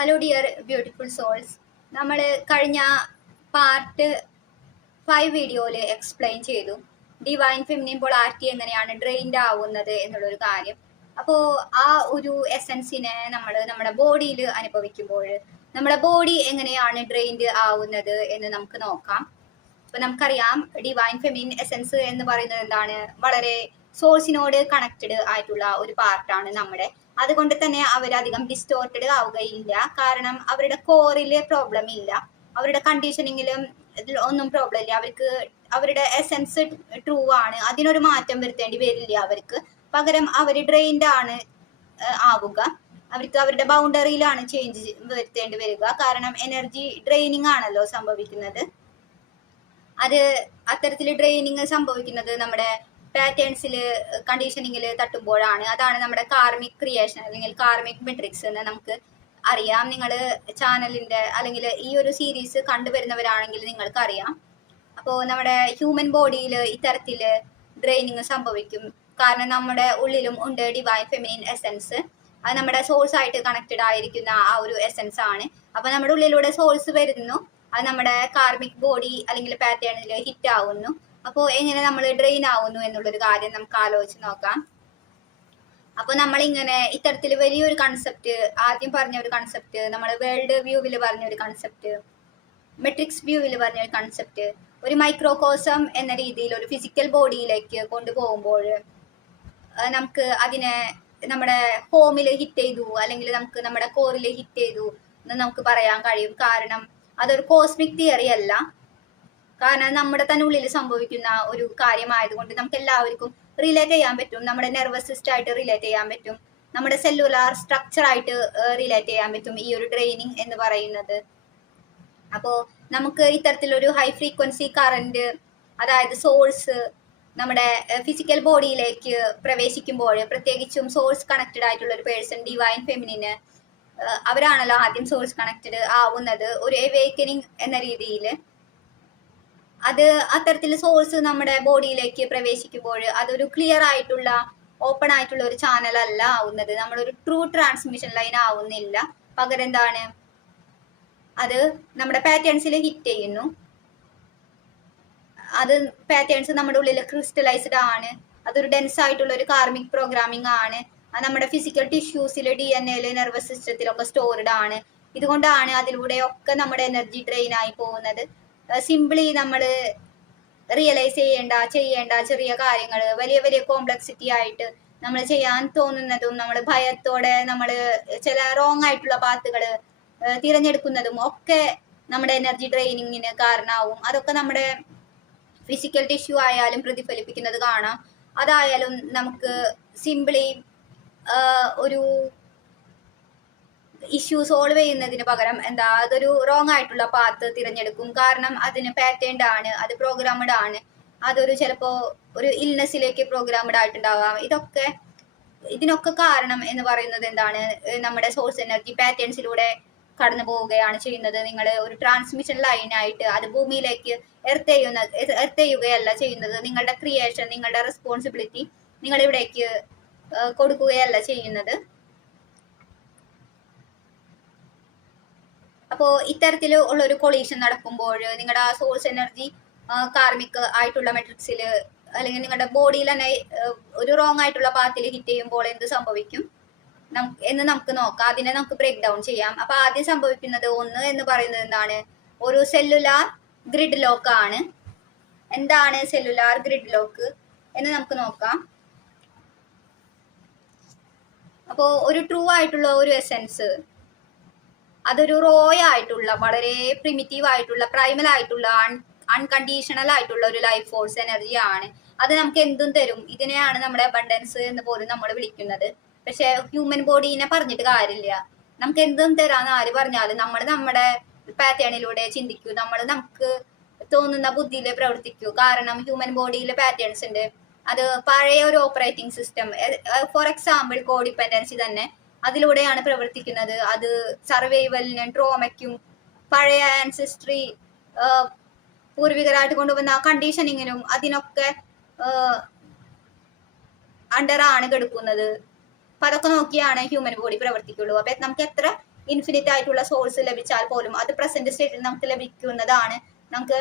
Hello dear beautiful souls. നമ്മൾ കഴിഞ്ഞ part 5 വീഡിയോയിൽ എക്സ്പ്ലെയിൻ ചെയ്തു ഡിവൈൻ ഫെമിനിൻ പൊളാരിറ്റി എങ്ങനെയാണ് ഡ്രെയിൻഡ് ആവുന്നത് എന്നുള്ളൊരു കാര്യം. അപ്പോൾ ആ ഒരു എസൻസിനെ നമ്മൾ നമ്മുടെ ബോഡിയിൽ അനുഭവിക്കുമ്പോൾ നമ്മുടെ ബോഡി എങ്ങനെയാണ് ഡ്രെയിൻഡ് ആവുന്നത് എന്ന് നമുക്ക് നോക്കാം. അപ്പോൾ നമുക്കറിയാം ഡിവൈൻ ഫെമിനിൻ എസൻസ് എന്ന് പറയുന്നത് എന്താണ്, വളരെ സോഴ്സിനോട് കണക്റ്റഡ് ആയിട്ടുള്ള ഒരു പാർട്ടാണ് നമ്മുടെ. അതുകൊണ്ട് തന്നെ അവരധികം ഡിസ്റ്റോർട്ടഡ് ആവുകയില്ല, കാരണം അവരുടെ കോറിൽ പ്രോബ്ലം ഇല്ല, അവരുടെ കണ്ടീഷനിങ്ങിലും ഒന്നും പ്രോബ്ലം ഇല്ല. അവർക്ക് അവരുടെ എസൻസ് ട്രൂ ആണ്, അതിനൊരു മാറ്റം വരുത്തേണ്ടി വരില്ല അവർക്ക്. പകരം അവർ ഡ്രെയിൻഡ് ആണ് ആവുക, അവർക്ക് അവരുടെ ബൗണ്ടറിയിലാണ് ചേഞ്ച് വരുത്തേണ്ടി വരിക. കാരണം എനർജി ഡ്രെയിനിങ് ആണല്ലോ സംഭവിക്കുന്നത്. അത് അത്തരത്തിൽ ഡ്രെയിനിങ് സംഭവിക്കുന്നത് നമ്മുടെ പാറ്റേൺസിൽ കണ്ടീഷനിങ്ങിൽ തട്ടുമ്പോഴാണ്. അതാണ് നമ്മുടെ കാർമിക് ക്രിയേഷൻ അല്ലെങ്കിൽ കാർമിക് മെട്രിക്സ് എന്ന് നമുക്ക് അറിയാം. നിങ്ങൾ ചാനലിൻ്റെ അല്ലെങ്കിൽ ഈ ഒരു സീരീസ് കണ്ടുവരുന്നവരാണെങ്കിൽ നിങ്ങൾക്ക് അറിയാം. അപ്പോൾ നമ്മുടെ ഹ്യൂമൻ ബോഡിയിൽ ഇത്തരത്തിൽ ഡ്രെയിനിങ് സംഭവിക്കും, കാരണം നമ്മുടെ ഉള്ളിലും ഉണ്ട് ഡിവൈൻ ഫെമിനിൻ എസൻസ്. അത് നമ്മുടെ സോഴ്സ് ആയിട്ട് കണക്റ്റഡ് ആയിരിക്കുന്ന ആ ഒരു എസൻസ് ആണ്. അപ്പോൾ നമ്മുടെ ഉള്ളിലൂടെ സോഴ്സ് വരുന്നു, അത് നമ്മുടെ കാർമിക് ബോഡി അല്ലെങ്കിൽ പാറ്റേണിൽ ഹിറ്റ് ആവുന്നു. അപ്പോൾ എങ്ങനെ നമ്മൾ ഡ്രെയിൻ ആവുന്നു എന്നുള്ളൊരു കാര്യം നമുക്ക് ആലോചിച്ച് നോക്കാം. അപ്പോൾ നമ്മളിങ്ങനെ ഇത്തരത്തിൽ വലിയൊരു കൺസെപ്റ്റ്, ആദ്യം പറഞ്ഞ ഒരു കൺസെപ്റ്റ്, നമ്മൾ വേൾഡ് വ്യൂവിൽ പറഞ്ഞ ഒരു കൺസെപ്റ്റ്, മെട്രിക്സ് വ്യൂവിൽ പറഞ്ഞ ഒരു കൺസെപ്റ്റ്, ഒരു മൈക്രോകോസം എന്ന രീതിയിൽ ഒരു ഫിസിക്കൽ ബോഡിയിലേക്ക് കൊണ്ടുപോകുമ്പോൾ നമുക്ക് അതിനെ നമ്മുടെ ഹോമിൽ ഹിറ്റ് ചെയ്തു അല്ലെങ്കിൽ നമുക്ക് നമ്മുടെ കോറിൽ ഹിറ്റ് ചെയ്തു എന്ന് നമുക്ക് പറയാൻ കഴിയും. കാരണം അതൊരു കോസ്മിക് തിയറി അല്ല, കാരണം നമ്മുടെ തന്നെ ഉള്ളിൽ സംഭവിക്കുന്ന ഒരു കാര്യമായതുകൊണ്ട് നമുക്ക് എല്ലാവർക്കും റിലേറ്റ് ചെയ്യാൻ പറ്റും. നമ്മുടെ നെർവസ് സിസ്റ്റം ആയിട്ട് റിലേറ്റ് ചെയ്യാൻ പറ്റും, നമ്മുടെ സെല്ലുലാർ സ്ട്രക്ചർ ആയിട്ട് റിലേറ്റ് ചെയ്യാൻ പറ്റും ഈ ഒരു ട്രെയിനിങ് എന്ന് പറയുന്നത്. അപ്പോൾ നമുക്ക് ഇത്തരത്തിലൊരു ഹൈ ഫ്രീക്വൻസി കറന്റ്, അതായത് സോഴ്സ് നമ്മുടെ ഫിസിക്കൽ ബോഡിയിലേക്ക് പ്രവേശിക്കുമ്പോൾ, പ്രത്യേകിച്ചും സോഴ്സ് കണക്റ്റഡ് ആയിട്ടുള്ള ഒരു പേഴ്സൺ, ഡിവൈൻ ഫെമിനിന്, അവരാണല്ലോ ആദ്യം സോഴ്സ് കണക്റ്റഡ് ആവുന്നത് ഒരു എവേക്കനിങ് എന്ന രീതിയിൽ. അത് അത്തരത്തിൽ സോഴ്സ് നമ്മുടെ ബോഡിയിലേക്ക് പ്രവേശിക്കുമ്പോൾ അതൊരു ക്ലിയർ ആയിട്ടുള്ള ഓപ്പൺ ആയിട്ടുള്ള ഒരു ചാനൽ അല്ല ആവുന്നത്, നമ്മളൊരു ട്രൂ ട്രാൻസ്മിഷൻ ലൈൻ ആവുന്നില്ല. പകരം എന്താണ്, അത് നമ്മുടെ പാറ്റേൺസിൽ ഹിറ്റ് ചെയ്യുന്നു. അത് പാറ്റേൺസ് നമ്മുടെ ഉള്ളിൽ ക്രിസ്റ്റലൈസ്ഡ് ആണ്, അതൊരു ഡെൻസ് ആയിട്ടുള്ള ഒരു കാർമിക് പ്രോഗ്രാമിംഗ് ആണ്. അത് നമ്മുടെ ഫിസിക്കൽ ടിഷ്യൂസിൽ, DNA-ൽ, നെർവസ് സിസ്റ്റത്തിലൊക്കെ സ്റ്റോർഡ് ആണ്. ഇതുകൊണ്ടാണ് അതിലൂടെയൊക്കെ നമ്മുടെ എനർജി ഡ്രെയിൻ ആയി പോകുന്നത്. സിംപിളി നമ്മൾ റിയലൈസ് ചെയ്യേണ്ട ചെറിയ കാര്യങ്ങൾ വലിയ വലിയ കോംപ്ലക്സിറ്റി ആയിട്ട് നമ്മൾ ചെയ്യാൻ തോന്നുന്നതും, നമ്മൾ ഭയത്തോടെ നമ്മൾ ചില റോങ് ആയിട്ടുള്ള പാത്തുകൾ തിരഞ്ഞെടുക്കുന്നതും ഒക്കെ നമ്മുടെ എനർജി ഡ്രെയിനിങ്ങിന് കാരണമാവും. അതൊക്കെ നമ്മുടെ ഫിസിക്കൽ ടിഷ്യൂ ആയാലും പ്രതിഫലിപ്പിക്കുന്നത് കാണാം. അതായാലും നമുക്ക് സിംപിളി ഒരു ഇഷ്യൂ സോൾവ് ചെയ്യുന്നതിന് പകരം അതൊരു റോങ് ആയിട്ടുള്ള പാത്ത് തിരഞ്ഞെടുക്കും. കാരണം അതിന് പാറ്റേൺഡ് ആണ്, അത് പ്രോഗ്രാമഡ് ആണ്, അതൊരു ചിലപ്പോൾ ഒരു ഇൽനെസ്സിലേക്ക് പ്രോഗ്രാമഡ് ആയിട്ടുണ്ടാവാം. ഇതിനൊക്കെ കാരണം എന്ന് പറയുന്നത് എന്താണ്, നമ്മുടെ സോഴ്സ് എനർജി പാറ്റേൺസിലൂടെ കടന്നു പോവുകയാണ് ചെയ്യുന്നത്. നിങ്ങൾ ഒരു ട്രാൻസ്മിഷൻ ലൈനായിട്ട് അത് ഭൂമിയിലേക്ക് എർത്ത് ചെയ്യുകയല്ല ചെയ്യുന്നത്. നിങ്ങളുടെ ക്രിയേഷൻ, നിങ്ങളുടെ റെസ്പോൺസിബിലിറ്റി നിങ്ങൾ ഇവിടേക്ക് കൊടുക്കുകയല്ല ചെയ്യുന്നത്. അപ്പോൾ ഇത്തരത്തിൽ ഉള്ളൊരു കൊളീഷൻ നടക്കുമ്പോൾ നിങ്ങളുടെ ആ സോഴ്സ് എനർജി കാർമിക് ആയിട്ടുള്ള മെട്രിക്സിൽ അല്ലെങ്കിൽ നിങ്ങളുടെ ബോഡിയിൽ തന്നെ ഒരു റോങ് ആയിട്ടുള്ള പാത്തിൽ ഹിറ്റ് ചെയ്യുമ്പോൾ എന്ത് സംഭവിക്കും എന്ന് നമുക്ക് നോക്കാം. അതിനെ നമുക്ക് ബ്രേക്ക് ഡൗൺ ചെയ്യാം. അപ്പോൾ ആദ്യം സംഭവിക്കുന്നത് ഒന്ന് എന്ന് പറയുന്നത് എന്താണ്, ഒരു സെല്ലുലാർ ഗ്രിഡ് ലോക്ക് ആണ്. എന്താണ് സെല്ലുലാർ ഗ്രിഡ് ലോക്ക് എന്ന് നമുക്ക് നോക്കാം. അപ്പോൾ ഒരു ട്രൂ ആയിട്ടുള്ള ഒരു എസെൻസ്, അതൊരു റോയ് ആയിട്ടുള്ള, വളരെ പ്രിമിറ്റീവ് ആയിട്ടുള്ള, പ്രൈമൽ ആയിട്ടുള്ള, അൺകണ്ടീഷണൽ ആയിട്ടുള്ള ഒരു ലൈഫ് ഫോഴ്സ് എനർജി ആണ്. അത് നമുക്ക് എന്തും തരും. ഇതിനെയാണ് നമ്മുടെ അബണ്ടൻസ് എന്ന് പോലും നമ്മൾ വിളിക്കുന്നത്. പക്ഷെ ഹ്യൂമൻ ബോഡീനെ പറഞ്ഞിട്ട് കാര്യമില്ല. നമുക്ക് എന്തും തരാന്ന് ആര് പറഞ്ഞാലും നമ്മൾ നമ്മുടെ പാറ്റേണിലൂടെ ചിന്തിക്കൂ, നമുക്ക് തോന്നുന്ന ബുദ്ധിയിൽ പ്രവർത്തിക്കൂ. കാരണം ഹ്യൂമൻ ബോഡിയിലെ പാറ്റേൺസ് ഉണ്ട്. അത് പഴയ ഒരു ഓപ്പറേറ്റിംഗ് സിസ്റ്റം, ഫോർ എക്സാമ്പിൾ കോഡിപ്പെൻഡൻസി തന്നെ അതിലൂടെയാണ് പ്രവർത്തിക്കുന്നത്. അത് സർവൈവലിനും ട്രോമയ്ക്കും പഴയ ആൻസിസ്ട്രി പൂർവികരായിട്ട് കൊണ്ടുവന്ന കണ്ടീഷനിങ്ങിനും അതിനൊക്കെ അണ്ടറാണ് കിടക്കുന്നത്. അപ്പൊ അതൊക്കെ നോക്കിയാണ് ഹ്യൂമൻ ബോഡി പ്രവർത്തിക്കുള്ളൂ. അപ്പൊ നമുക്ക് എത്ര ഇൻഫിനിറ്റ് ആയിട്ടുള്ള സോഴ്സ് ലഭിച്ചാൽ പോലും അത് പ്രസന്റ് സ്റ്റേറ്റിൽ നമുക്ക് ലഭിക്കുന്നതാണ്. നമുക്ക്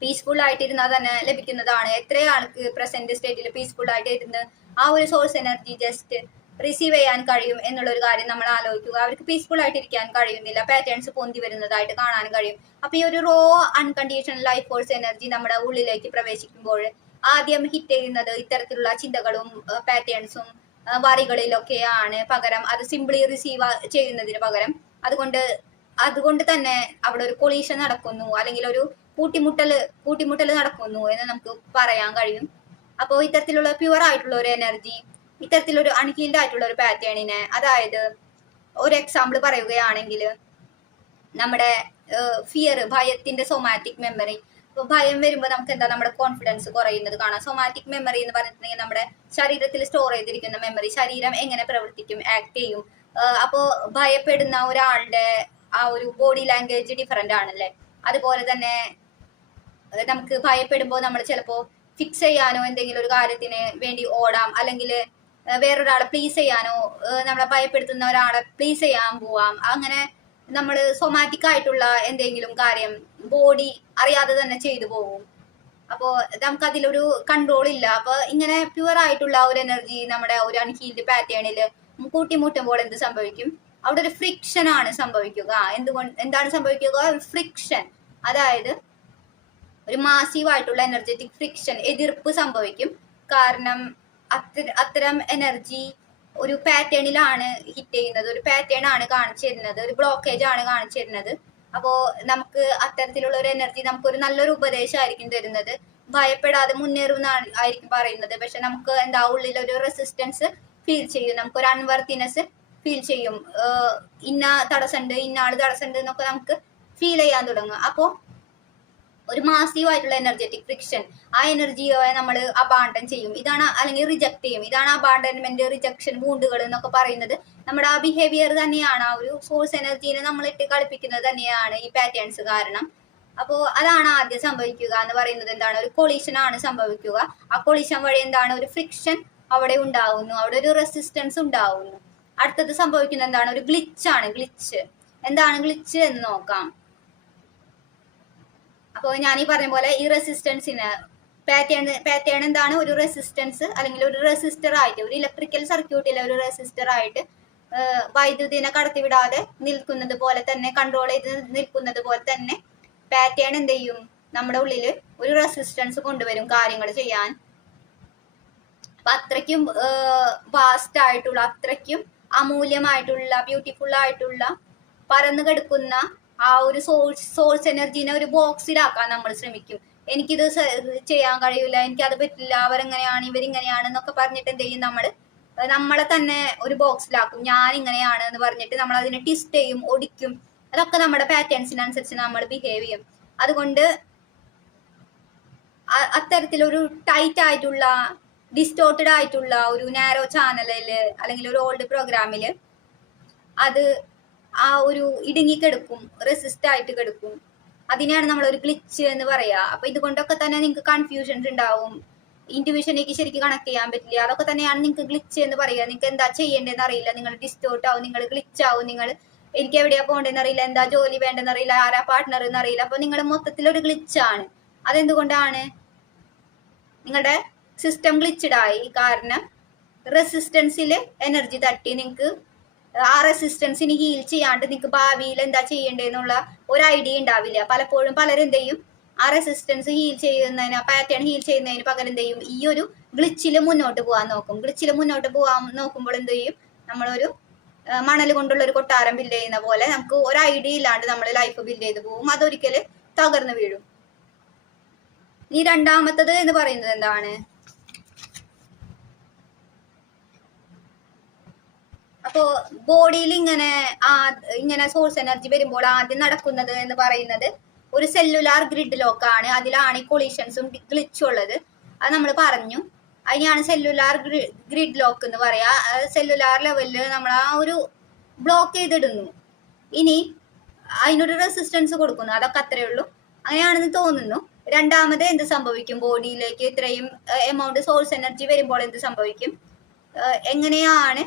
പീസ്ഫുൾ ആയിട്ടിരുന്നാൽ തന്നെ ലഭിക്കുന്നതാണ്. എത്ര ആൾക്ക് പ്രസന്റ് സ്റ്റേറ്റിൽ പീസ്ഫുൾ ആയിട്ട് ഇരുന്ന് ആ ഒരു സോഴ്സ് എനർജി ജസ്റ്റ് റിസീവ് ചെയ്യാൻ കഴിയും എന്നുള്ള ഒരു കാര്യം നമ്മൾ ആലോചിക്കുക. അവർക്ക് പീസ്ഫുൾ ആയിട്ട് ഇരിക്കാൻ കഴിയുന്നില്ല, പാറ്റേൺസ് പൊന്തി വരുന്നതായിട്ട് കാണാൻ കഴിയും. അപ്പൊ ഈ ഒരു raw unconditional life force energy നമ്മുടെ ഉള്ളിലേക്ക് പ്രവേശിക്കുമ്പോൾ ആദ്യം ഹിറ്റ് ചെയ്യുന്നത് ഇത്തരത്തിലുള്ള ചിന്തകളും പാറ്റേൺസും വരികളിലൊക്കെയാണ്. പകരം അത് സിംപ്ലി റിസീവ് ചെയ്യുന്നതിന് പകരം അതുകൊണ്ട് തന്നെ അവിടെ ഒരു കൊളീഷൻ നടക്കുന്നു, അല്ലെങ്കിൽ ഒരു കൂട്ടിമുട്ടൽ നടക്കുന്നു എന്ന് നമുക്ക് പറയാൻ കഴിയും. അപ്പോൾ ഇത്തരത്തിലുള്ള പ്യുവർ ആയിട്ടുള്ള ഒരു എനർജി, ഇത്തരത്തിലൊരു അൺഹീൽഡ് ആയിട്ടുള്ള ഒരു പാറ്റേണിനെ, അതായത് ഒരു എക്സാമ്പിൾ പറയുകയാണെങ്കിൽ നമ്മുടെ ഫിയർ, ഭയത്തിന്റെ സൊമാറ്റിക് മെമ്മറി. അപ്പോൾ ഭയം വരുമ്പോൾ നമുക്ക് എന്താ, നമ്മുടെ കോൺഫിഡൻസ് കുറയുന്നത് കാണാം. സൊമാറ്റിക് മെമ്മറി എന്ന് പറഞ്ഞിട്ടുണ്ടെങ്കിൽ നമ്മുടെ ശരീരത്തിൽ സ്റ്റോർ ചെയ്തിരിക്കുന്ന മെമ്മറി, ശരീരം എങ്ങനെ പ്രവർത്തിക്കും, ആക്ട് ചെയ്യും. അപ്പോൾ ഭയപ്പെടുന്ന ഒരാളുടെ ആ ഒരു ബോഡി ലാംഗ്വേജ് ഡിഫറെന്റ് ആണല്ലേ. അതുപോലെ തന്നെ നമുക്ക് ഭയപ്പെടുമ്പോൾ നമ്മൾ ചിലപ്പോൾ ഫിക്സ് ചെയ്യാനോ എന്തെങ്കിലും ഒരു കാര്യത്തിന് വേണ്ടി ഓടാം, അല്ലെങ്കിൽ വേറൊരാളെ പ്ലീസ് ചെയ്യാനോ, നമ്മളെ ഭയപ്പെടുത്തുന്ന ഒരാളെ പ്ലീസ് ചെയ്യാൻ പോവാം. അങ്ങനെ നമ്മൾ സൊമാറ്റിക് ആയിട്ടുള്ള എന്തെങ്കിലും കാര്യം ബോഡി അറിയാതെ തന്നെ ചെയ്തു പോകും. അപ്പോൾ നമുക്ക് അതിലൊരു കൺട്രോൾ ഇല്ല. അപ്പൊ ഇങ്ങനെ പ്യുവർ ആയിട്ടുള്ള ഒരു എനർജി നമ്മുടെ ഒരു അൺഹീൽഡ് പാറ്റേണിൽ കൂട്ടിമുട്ടുമ്പോൾ എന്ത് സംഭവിക്കും? അവിടെ ഒരു ഫ്രിക്ഷൻ ആണ് സംഭവിക്കുക. എന്താണ് സംഭവിക്കുക? ഒരു ഫ്രിക്ഷൻ, അതായത് ഒരു മാസീവ് ആയിട്ടുള്ള എനർജറ്റിക് ഫ്രിക്ഷൻ, എതിർപ്പ് സംഭവിക്കും. കാരണം അത്തരം എനർജി ഒരു പാറ്റേണിലാണ് ഹിറ്റ് ചെയ്യുന്നത്, ഒരു പാറ്റേൺ ആണ് കാണിച്ചു തരുന്നത്, ഒരു ബ്ലോക്കേജ് ആണ് കാണിച്ചു തരുന്നത്. അപ്പോ നമുക്ക് അത്തരത്തിലുള്ള ഒരു എനർജി നമുക്കൊരു നല്ലൊരു ഉപദേശമായിരിക്കും തരുന്നത്. ഭയപ്പെടാതെ മുന്നേറുന്ന ആയിരിക്കും പറയുന്നത്. പക്ഷെ നമുക്ക് എന്താ, ഉള്ളിലൊരു റെസിസ്റ്റൻസ് ഫീൽ ചെയ്യും, നമുക്കൊരു അൺവർത്തിനെസ് ഫീൽ ചെയ്യും. ഇന്ന തടസ്സമുണ്ട്, ഇന്ന ആള് തടസ്സമുണ്ട് എന്നൊക്കെ നമുക്ക് ഫീൽ ചെയ്യാൻ തുടങ്ങും. അപ്പോൾ ഒരു മാസീവ് ആയിട്ടുള്ള എനർജറ്റിക് ഫ്രിക്ഷൻ, ആ എനർജിയെ നമ്മൾ അബാണ്ടൻ ചെയ്യും, ഇതാണ്, അല്ലെങ്കിൽ റിജക്ട് ചെയ്യും. ഇതാണ് അബാണ്ടൻമെന്റ്, റിജക്ഷൻ, വൂണ്ടുകൾ എന്നൊക്കെ പറയുന്നത്. നമ്മുടെ ആ ബിഹേവിയർ തന്നെയാണ്, ആ ഒരു സോഴ്സ് എനർജീനെ നമ്മളിട്ട് കളിപ്പിക്കുന്നത് തന്നെയാണ് ഈ പാറ്റേൺസ് കാരണം. അപ്പോൾ അതാണ് ആദ്യം സംഭവിക്കുക എന്ന് പറയുന്നത്. എന്താണ്? ഒരു കൊളീഷൻ ആണ് സംഭവിക്കുക. ആ കൊളീഷൻ വഴി എന്താണ്, ഒരു ഫ്രിക്ഷൻ അവിടെ ഉണ്ടാവുന്നു, അവിടെ ഒരു റെസിസ്റ്റൻസ് ഉണ്ടാവുന്നു. അടുത്തത് സംഭവിക്കുന്നത് എന്താണ്? ഒരു ഗ്ലിച്ച് ആണ്. ഗ്ലിച്ച് എന്താണ്? ഗ്ലിച്ച് എന്ന് നോക്കാം. അപ്പോൾ ഞാൻ ഈ പറഞ്ഞ പോലെ ഈ റെസിസ്റ്റൻസിന് പാറ്റേൺ എന്താണ്? ഒരു റെസിസ്റ്റൻസ്, അല്ലെങ്കിൽ ഒരു റെസിസ്റ്റർ ആയിട്ട്, ഒരു ഇലക്ട്രിക്കൽ സർക്യൂട്ടിലെ ഒരു റെസിസ്റ്റർ ആയിട്ട് വൈദ്യുതിനെ കടത്തിവിടാതെ നിൽക്കുന്നത് പോലെ തന്നെ, കൺട്രോൾ ചെയ്ത് നിൽക്കുന്നത് പോലെ തന്നെ പാറ്റേൺ എന്ത് ചെയ്യും? നമ്മുടെ ഉള്ളിൽ ഒരു റെസിസ്റ്റൻസ് കൊണ്ടുവരും കാര്യങ്ങൾ ചെയ്യാൻ. അപ്പൊ അത്രയ്ക്കും വാസ്റ്റ് ആയിട്ടുള്ള, അത്രയ്ക്കും അമൂല്യമായിട്ടുള്ള, ബ്യൂട്ടിഫുൾ ആയിട്ടുള്ള, പരന്നു കിടക്കുന്ന ആ ഒരു സോഴ്സ് എനർജീനെ ഒരു ബോക്സിലാക്കാൻ നമ്മൾ ശ്രമിക്കും. എനിക്കിത് ചെയ്യാൻ കഴിയില്ല, എനിക്കത് പറ്റില്ല, അവരെങ്ങനെയാണ്, ഇവരിങ്ങനെയാണ് എന്നൊക്കെ പറഞ്ഞിട്ട് എന്ത് ചെയ്യും? നമ്മളെ തന്നെ ഒരു ബോക്സിലാക്കും. ഞാൻ ഇങ്ങനെയാണ് എന്ന് പറഞ്ഞിട്ട് നമ്മൾ അതിനെ ട്വിസ്റ്റ് ചെയ്യും, ഒടിക്കും. അതൊക്കെ നമ്മുടെ പാറ്റേൺസിനനുസരിച്ച് നമ്മൾ ബിഹേവ് ചെയ്യും. അതുകൊണ്ട് അത്തരത്തിലൊരു ടൈറ്റ് ആയിട്ടുള്ള, ഡിസ്റ്റോർട്ടഡ് ആയിട്ടുള്ള ഒരു നാരോ ചാനലില്, അല്ലെങ്കിൽ ഒരു ഓൾഡ് പ്രോഗ്രാമില് അത് ആ ഒരു ഇടുങ്ങിക്കെടുക്കും, റെസിസ്റ്റ് ആയിട്ട് കിടക്കും. അതിനെയാണ് നമ്മൾ ഒരു ഗ്ലിച്ച് എന്ന് പറയാ. അപ്പൊ ഇതുകൊണ്ടൊക്കെ തന്നെ നിങ്ങൾക്ക് കൺഫ്യൂഷൻസ് ഉണ്ടാവും, ഇൻറ്റ്യൂഷനേക്ക് ശരിക്കും കണക്ട് ചെയ്യാൻ പറ്റില്ല. അതൊക്കെ തന്നെയാണ് നിങ്ങൾക്ക് ഗ്ലിച്ച് എന്ന് പറയുക. നിങ്ങൾക്ക് എന്താ ചെയ്യേണ്ടതെന്ന് അറിയില്ല, നിങ്ങൾ ഡിസ്റ്റോർട്ട് ആവും, നിങ്ങൾ ഗ്ലിച്ച് ആവും, നിങ്ങൾ എനിക്ക് എവിടെയാ പോകേണ്ടതെന്ന് അറിയില്ല, എന്താ ജോലി വേണ്ടെന്ന് അറിയില്ല, ആരാ പാർട്ട്ണർ എന്ന് അറിയില്ല. അപ്പൊ നിങ്ങൾ മൊത്തത്തിലൊരു ഗ്ലിച്ചാണ്. അതെന്തുകൊണ്ടാണ്? നിങ്ങളുടെ സിസ്റ്റം ഗ്ലിച്ചഡായി. കാരണം റെസിസ്റ്റൻസിൽ എനർജി തട്ടി നിങ്ങൾക്ക് ആ റെസിസ്റ്റൻസിന് ഹീൽ ചെയ്യാണ്ട് നിങ്ങൾക്ക് ഭാവിയിൽ എന്താ ചെയ്യേണ്ടതെന്നുള്ള ഒരു ഐഡിയ ഉണ്ടാവില്ല. പലപ്പോഴും പലരും എന്ത് ചെയ്യും? ആ റെസിസ്റ്റൻസ് ഹീൽ ചെയ്യുന്നതിന്, പാറ്റേൺ ഹീൽ ചെയ്യുന്നതിന് പകരം എന്ത് ചെയ്യും? ഈ ഒരു ഗ്ലിച്ചിൽ മുന്നോട്ട് പോകാൻ നോക്കും. ഗ്ലിച്ചിൽ മുന്നോട്ട് പോകാൻ നോക്കുമ്പോൾ എന്ത് ചെയ്യും? നമ്മളൊരു മണൽ കൊണ്ടുള്ള ഒരു കൊട്ടാരം ബിൽഡ് ചെയ്യുന്ന പോലെ നമുക്ക് ഒരു ഐഡിയ ഇല്ലാണ്ട് നമ്മൾ ലൈഫ് ബിൽഡ് ചെയ്ത് പോകും. അതൊരിക്കലും തകർന്നു വീഴും. ഇനി രണ്ടാമത്തത് എന്ന് പറയുന്നത് എന്താണ്? അപ്പോ ബോഡിയിൽ ഇങ്ങനെ സോഴ്സ് എനർജി വരുമ്പോൾ ആദ്യം നടക്കുന്നത് എന്ന് പറയുന്നത് ഒരു സെല്ലുലാർ ഗ്രിഡ് ലോക്ക് ആണ്. അതിലാണ് ഈ കൊളീഷൻസും ഗ്ലിച്ചും ഉള്ളത്. അത് നമ്മൾ പറഞ്ഞു. അതിനാണ് സെല്ലുലാർ ഗ്രിഡ് ലോക്ക് എന്ന് പറയാ. സെല്ലുലാർ ലെവലില് നമ്മൾ ആ ഒരു ബ്ലോക്ക് ചെയ്തിടുന്നു. ഇനി അതിനൊരു റെസിസ്റ്റൻസ് കൊടുക്കുന്നു. അതൊക്കെ അത്രേ ഉള്ളൂ. അങ്ങനെയാണെന്ന് തോന്നുന്നു. രണ്ടാമത് എന്ത് സംഭവിക്കും? ബോഡിയിലേക്ക് ഇത്രയും എമൗണ്ട് സോഴ്സ് എനർജി വരുമ്പോൾ എന്ത് സംഭവിക്കും? എങ്ങനെയാണ്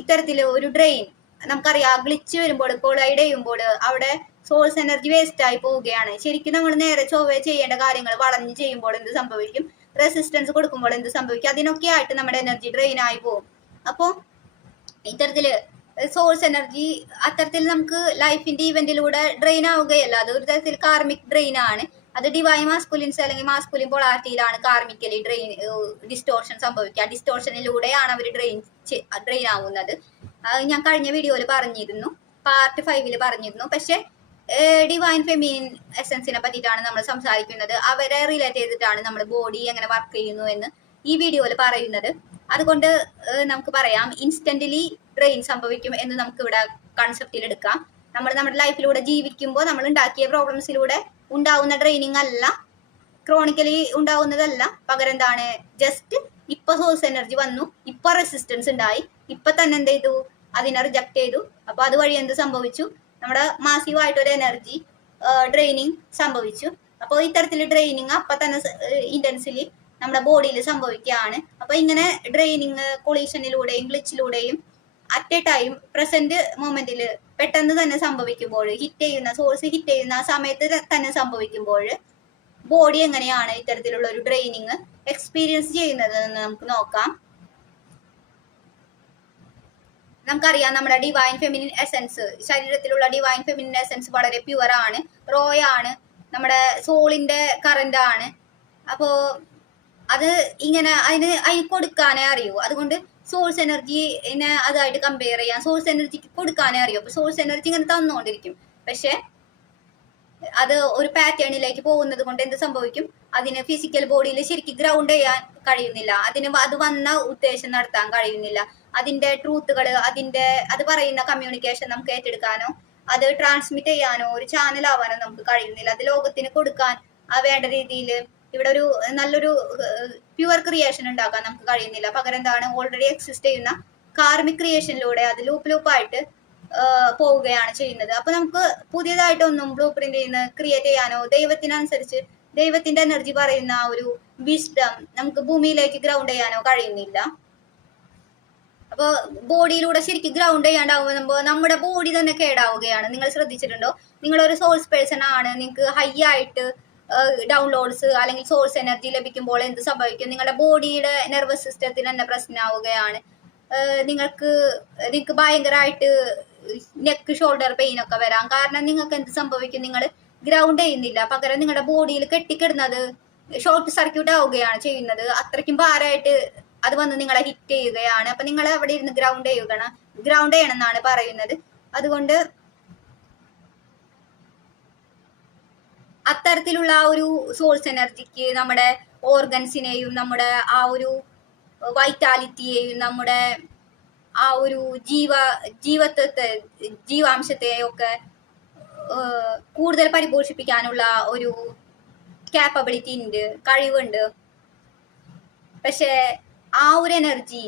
ഇത്തരത്തില് ഒരു ഡ്രെയിൻ, നമുക്കറിയാം ഗ്ലിച്ച് വരുമ്പോൾ കൊളൈഡ് ചെയ്യുമ്പോൾ അവിടെ സോഴ്സ് എനർജി വേസ്റ്റ് ആയി പോവുകയാണ്. ശരിക്കും നമ്മൾ നേരെ ചൊവ്വേ ചെയ്യേണ്ട കാര്യങ്ങൾ വളഞ്ഞ് ചെയ്യുമ്പോൾ എന്ത് സംഭവിക്കും? റെസിസ്റ്റൻസ് കൊടുക്കുമ്പോൾ എന്ത് സംഭവിക്കും? അതിനൊക്കെ ആയിട്ട് നമ്മുടെ എനർജി ഡ്രെയിൻ ആയി പോകും. അപ്പോൾ ഇത്തരത്തില് സോഴ്സ് എനർജി അത്തരത്തിൽ നമുക്ക് ലൈഫിന്റെ ഇവന്റിലൂടെ ഡ്രെയിൻ ആവുകയല്ല, അത് ഒരു തരത്തിൽ കാർമിക് ഡ്രെയിൻ ആണ്. അത് ഡിവൈൻ മാസ്കുലിൻസ് അല്ലെങ്കിൽ മാസ്കുലിൻ പൊളാരിറ്റിയിലാണ് കാർമിക്കലി ഡിസ്റ്റോർഷൻ സംഭവിക്കുക. ഡിസ്റ്റോർഷനിലൂടെയാണ് അവർ ഡ്രെയിൻ ആവുന്നത്. ഞാൻ കഴിഞ്ഞ വീഡിയോയിൽ പറഞ്ഞിരുന്നു, പാർട്ട് 5 പറഞ്ഞിരുന്നു. പക്ഷെ ഡിവൈൻ ഫെമിനിൻ എസൻസിനെ പറ്റിയിട്ടാണ് നമ്മൾ സംസാരിക്കുന്നത്. അവരെ റിലേറ്റ് ചെയ്തിട്ടാണ് നമ്മൾ ബോഡി എങ്ങനെ വർക്ക് ചെയ്യുന്നു എന്ന് ഈ വീഡിയോയിൽ പറയുന്നത്. അതുകൊണ്ട് നമുക്ക് പറയാം ഇൻസ്റ്റന്റ്ലി ഡ്രെയിൻ സംഭവിക്കും എന്ന് നമുക്ക് ഇവിടെ കൺസെപ്റ്റിൽ എടുക്കാം. നമ്മൾ നമ്മുടെ ലൈഫിലൂടെ ജീവിക്കുമ്പോൾ നമ്മൾ ഉണ്ടാക്കിയ പ്രോബ്ലംസിലൂടെ ഉണ്ടാവുന്ന ഡ്രെയിനിങ് അല്ല, ക്രോണിക്കലി ഉണ്ടാവുന്നതല്ല. പകരം എന്താണ്, ജസ്റ്റ് ഇപ്പൊ സോഴ്സ് എനർജി വന്നു, ഇപ്പൊ റെസിസ്റ്റൻസ് ഉണ്ടായി, ഇപ്പൊ തന്നെ എന്ത് ചെയ്തു, അതിനെ റിജക്ട് ചെയ്തു. അപ്പൊ അതുവഴി എന്ത് സംഭവിച്ചു? നമ്മുടെ മാസീവായിട്ടൊരു എനർജി ഡ്രെയിനിങ് സംഭവിച്ചു. അപ്പോൾ ഇത്തരത്തിൽ ഡ്രെയിനിങ് അപ്പൊ തന്നെ ഇന്റൻസിലി നമ്മുടെ ബോഡിയിൽ സംഭവിക്കുകയാണ്. അപ്പൊ ഇങ്ങനെ ഡ്രെയിനിങ് കൊളീഷനിലൂടെയും ഗ്ലിച്ചിലൂടെയും അറ്റ് എ ടൈം പ്രസന്റ് മൊമെന്റിൽ പെട്ടെന്ന് തന്നെ സംഭവിക്കുമ്പോൾ, സോഴ്സ് ഹിറ്റ് ചെയ്യുന്ന ആ സമയത്ത് തന്നെ സംഭവിക്കുമ്പോൾ ബോഡി എങ്ങനെയാണ് ഇത്തരത്തിലുള്ള ഒരു ഡ്രെയിനിങ് എക്സ്പീരിയൻസ് ചെയ്യുന്നത് എന്ന് നമുക്ക് നോക്കാം. നമുക്കറിയാം നമ്മുടെ ഡിവൈൻ ഫെമിനിൻ എസൻസ്, ശരീരത്തിലുള്ള ഡിവൈൻ ഫെമിനിൻ എസൻസ് വളരെ പ്യുവർ ആണ്, റോ ആണ്, നമ്മുടെ സോളിന്റെ കറന്റ് ആണ്. അപ്പോ അത് ഇങ്ങനെ അതിന് കൊടുക്കാനേ അറിയൂ. അതുകൊണ്ട് സോഴ്സ് എനർജിനെ അതായിട്ട് കമ്പയർ ചെയ്യാം. സോഴ്സ് എനർജിക്ക് കൊടുക്കാനേ അറിയൂ. അപ്പൊ സോഴ്സ് എനർജി ഇങ്ങനെ തന്നുകൊണ്ടിരിക്കും. പക്ഷെ അത് ഒരു പാറ്റേണിലേക്ക് പോകുന്നത് കൊണ്ട് എന്ത് സംഭവിക്കും? അതിന് ഫിസിക്കൽ ബോഡിയിൽ ശരിക്കും ഗ്രൗണ്ട് ചെയ്യാൻ കഴിയുന്നില്ല. അത് വന്ന ഉദ്ദേശം നടത്താൻ കഴിയുന്നില്ല. അതിന്റെ ട്രൂത്തുകൾ, അത് പറയുന്ന കമ്മ്യൂണിക്കേഷൻ നമുക്ക് ഏറ്റെടുക്കാനോ അത് ട്രാൻസ്മിറ്റ് ചെയ്യാനോ ഒരു ചാനൽ ആവാനോ നമുക്ക് കഴിയുന്നില്ല. അത് ലോകത്തിന് കൊടുക്കാൻ വേണ്ട രീതിയിൽ ഇവിടെ ഒരു നല്ലൊരു പ്യുവർ ക്രിയേഷൻ ഉണ്ടാക്കാൻ നമുക്ക് കഴിയുന്നില്ല. പകരം എന്താണ്, ഓൾറെഡി എക്സിസ്റ്റ് ചെയ്യുന്ന കാർമിക് ക്രിയേഷനിലൂടെ അത് ലൂപ്പായിട്ട് പോവുകയാണ് ചെയ്യുന്നത്. അപ്പൊ നമുക്ക് പുതിയതായിട്ടൊന്നും ബ്ലൂ പ്രിന്റ് ചെയ്യുന്ന ക്രിയേറ്റ് ചെയ്യാനോ ദൈവത്തിനനുസരിച്ച് ദൈവത്തിന്റെ എനർജി പറയുന്ന ആ ഒരു വിസ്ഡം നമുക്ക് ഭൂമിയിലേക്ക് ഗ്രൗണ്ട് ചെയ്യാനോ കഴിയുന്നില്ല. അപ്പൊ ബോഡിയിലൂടെ ശരിക്കും ഗ്രൗണ്ട് ചെയ്യാണ്ടാവുമ്പോൾ നമ്മുടെ ബോഡി തന്നെ കേടാവുകയാണ്. നിങ്ങൾ ശ്രദ്ധിച്ചിട്ടുണ്ടോ? നിങ്ങളൊരു സോഴ്സ് പേഴ്സൺ ആണ്, നിങ്ങൾക്ക് ഹൈ ആയിട്ട് ഡൗൺലോഡ്സ് അല്ലെങ്കിൽ സോഴ്സ് എനർജി ലഭിക്കുമ്പോൾ എന്ത് സംഭവിക്കും? നിങ്ങളുടെ ബോഡിയുടെ നെർവസ് സിസ്റ്റത്തിന് തന്നെ പ്രശ്നമാവുകയാണ്. നിങ്ങൾക്ക് ഭയങ്കരമായിട്ട് നെക്ക് ഷോൾഡർ പെയിൻ ഒക്കെ വരാം. കാരണം നിങ്ങൾക്ക് എന്ത് സംഭവിക്കും? നിങ്ങൾ ഗ്രൗണ്ട് ചെയ്യുന്നില്ല. പകരം നിങ്ങളുടെ ബോഡിയിൽ കെട്ടിക്കിടുന്നത് ഷോർട്ട് സർക്യൂട്ട് ആവുകയാണ് ചെയ്യുന്നത്. അത്രയ്ക്കും ഭാരമായിട്ട് അത് വന്ന് നിങ്ങളെ ഹിറ്റ് ചെയ്യുകയാണ്. അപ്പൊ നിങ്ങൾ അവിടെ ഇരുന്ന് ഗ്രൗണ്ട് ചെയ്യണം എന്നാണ് പറയുന്നത്. അതുകൊണ്ട് അത്തരത്തിലുള്ള ആ ഒരു സോഴ്സ് എനർജിക്ക് നമ്മുടെ ഓർഗൻസിനെയും നമ്മുടെ ആ ഒരു വൈറ്റാലിറ്റിയെയും നമ്മുടെ ആ ഒരു ജീവാംശത്തെയൊക്കെ കൂടുതൽ പരിപോഷിപ്പിക്കാനുള്ള ഒരു കാപ്പബിലിറ്റി ഉണ്ട്, കഴിവുണ്ട്. പക്ഷെ ആ ഒരു എനർജി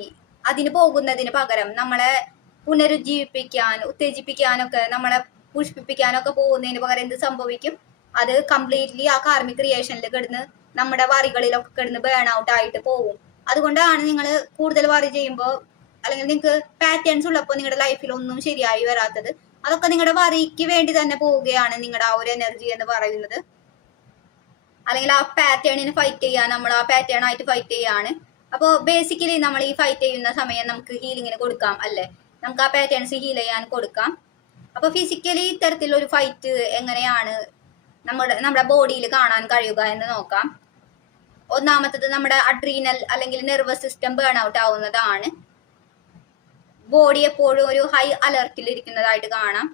അതിന് പോകുന്നതിന് പകരം നമ്മളെ പുനരുജ്ജീവിപ്പിക്കാൻ, ഉത്തേജിപ്പിക്കാനൊക്കെ, നമ്മളെ പുഷ്പിപ്പിക്കാനൊക്കെ പോകുന്നതിന് പകരം എന്ത് സംഭവിക്കും? അത് കംപ്ലീറ്റ്ലി ആ കാർമിക് ക്രിയേഷനിൽ കിടന്ന് നമ്മുടെ വറികളിലൊക്കെ കിടന്ന് ബേൺ ഔട്ട് ആയിട്ട് പോകും. അതുകൊണ്ടാണ് നിങ്ങൾ കൂടുതൽ വറി ചെയ്യുമ്പോൾ അല്ലെങ്കിൽ നിങ്ങൾക്ക് പാറ്റേൺസ് ഉള്ളപ്പോൾ നിങ്ങളുടെ ലൈഫിൽ ഒന്നും ശരിയായി വരാത്തത്. അതൊക്കെ നിങ്ങളുടെ വറിക്ക് വേണ്ടി തന്നെ പോവുകയാണ് നിങ്ങളുടെ ആ ഒരു എനർജി എന്ന് പറയുന്നത്. അല്ലെങ്കിൽ ആ പാറ്റേണിന് ഫൈറ്റ് ചെയ്യാൻ നമ്മൾ ആ പാറ്റേൺ ആയിട്ട് ഫൈറ്റ് ചെയ്യാണ്. അപ്പോൾ ബേസിക്കലി നമ്മൾ ഈ ഫൈറ്റ് ചെയ്യുന്ന സമയം നമുക്ക് ഹീലിങ്ങിന് കൊടുക്കാം, അല്ലേ? നമുക്ക് ആ പാറ്റേൺസ് ഹീൽ ചെയ്യാൻ കൊടുക്കാം. അപ്പോൾ ഫിസിക്കലി ഇത്തരത്തിലൊരു ഫൈറ്റ് എങ്ങനെയാണ് നമ്മുടെ ബോഡിയിൽ കാണാൻ കഴിയുക എന്ന് നോക്കാം. ഒന്നാമത്തത് നമ്മുടെ അഡ്രീനൽ അല്ലെങ്കിൽ നെർവസ് സിസ്റ്റം ബേൺ ഔട്ട് ആവുന്നതാണ്. ബോഡി എപ്പോഴും ഒരു ഹൈ അലർട്ടിൽ ഇരിക്കുന്നതായിട്ട് കാണാം.